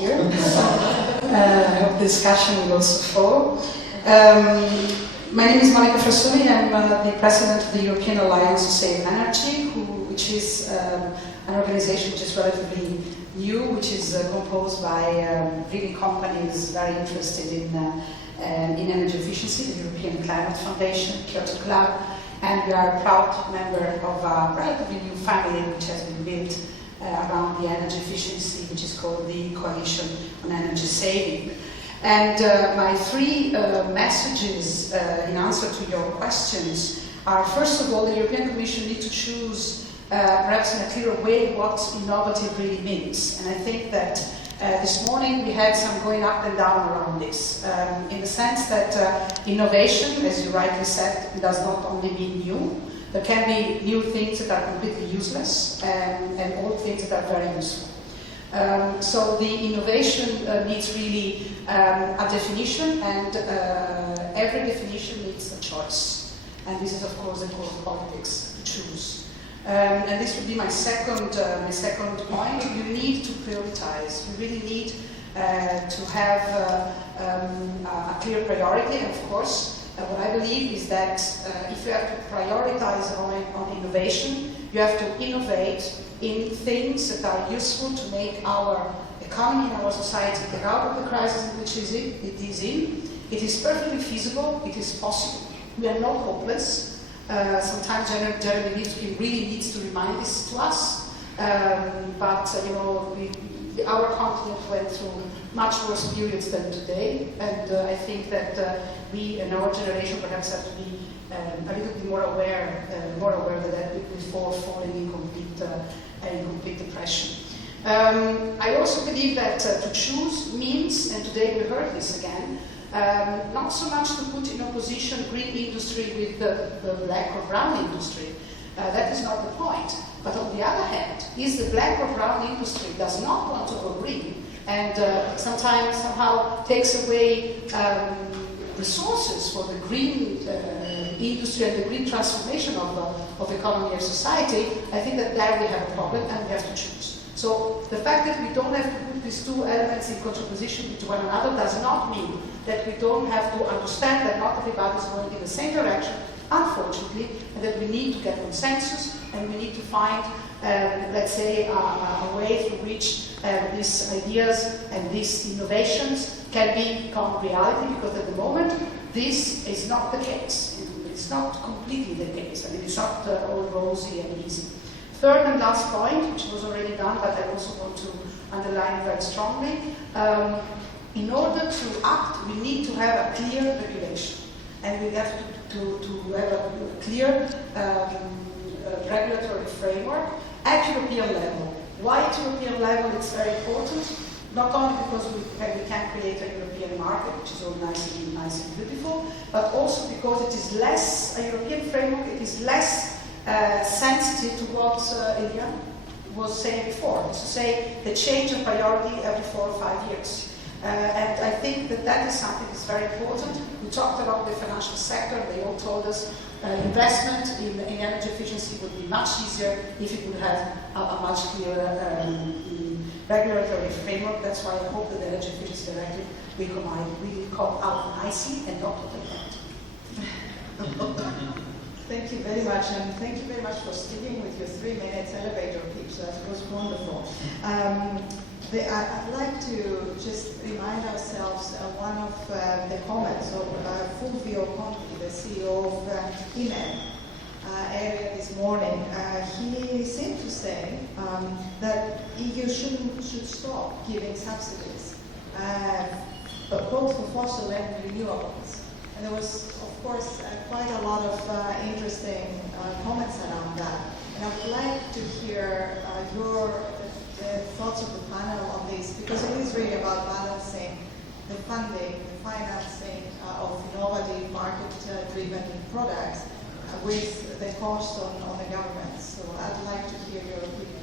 here. I hope the discussion will also follow. My name is MONIQUE FRASSONI. I'm the president of the European Alliance to Save Energy, which is an organization which is relatively new, which is composed by really companies very interested in energy efficiency, the European Climate Foundation, Kyoto Club, and we are a proud member of a relatively new family which has been built around the energy efficiency, which is called the Coalition on Energy Saving. And my three messages in answer to your questions are, first of all, the European Commission needs to choose, perhaps in a clearer way, what innovative really means. And I think that this morning we had some going up and down around this, in the sense that innovation, as you rightly said, does not only mean new. There can be new things that are completely useless and old things that are very useful. So the innovation needs really a definition, and every definition needs a choice. And this is, of course, the core of politics, to choose. And this would be my second point. You need to prioritize. You really need to have a clear priority. And of course, what I believe is that if you have to prioritize on innovation, you have to innovate in things that are useful to make our economy and our society get out of the crisis in which it is in. It is perfectly feasible. It is possible. We are not hopeless. Sometimes Jeremy really needs to remind this to us. But you know, our continent went through much worse periods than today, and I think that we and our generation perhaps have to be a little bit more aware of that before falling in complete depression. I also believe that to choose means, and today we heard this again, not so much to put in opposition green industry with the black or brown industry. That is not the point. But on the other hand, is the black or brown industry does not want to go green and sometimes somehow takes away resources for the green industry and the green transformation of economy and society, I think that there we have a problem and we have to choose. So the fact that we don't have to put these two elements in contraposition to one another does not mean that we don't have to understand that not everybody is going in the same direction, unfortunately, and that we need to get consensus and we need to find, let's say, a way through which these ideas and these innovations can become reality, because at the moment this is not the case. It's not completely the case. I mean, it's not all rosy and easy. Third and last point, which was already done, but I also want to underline very strongly, in order to act, we need to have a clear regulation. And we have to have a clear regulatory framework at European level. Why at European level it's very important? Not only because we can create a European market, which is all nice and beautiful, but also because it is less, a European framework, it is less sensitive to what ELIANE was saying before. It's to say the change of priority every 4 or 5 years. And I think that that is something that's very important. We talked about the financial sector. They all told us investment in energy efficiency would be much easier if it would have a much clearer regulatory framework. That's why I hope that the Energy Efficiency Directive will come out nicely and not totally bad. Thank you very much, and thank you very much for sticking with your 3 minutes elevator pitch. That was wonderful. I'd like to just remind ourselves one of the comments of Fulvio Conti, the CEO of ENEL, earlier this morning. He seemed to say that EU should stop giving subsidies, both for fossil and renewables. And there was, of course, quite a lot of interesting comments around that. And I would like to hear the thoughts of the panel on this, because it is really about balancing the funding, the financing of innovative, market-driven products with the cost on the government. So I'd like to hear your opinion.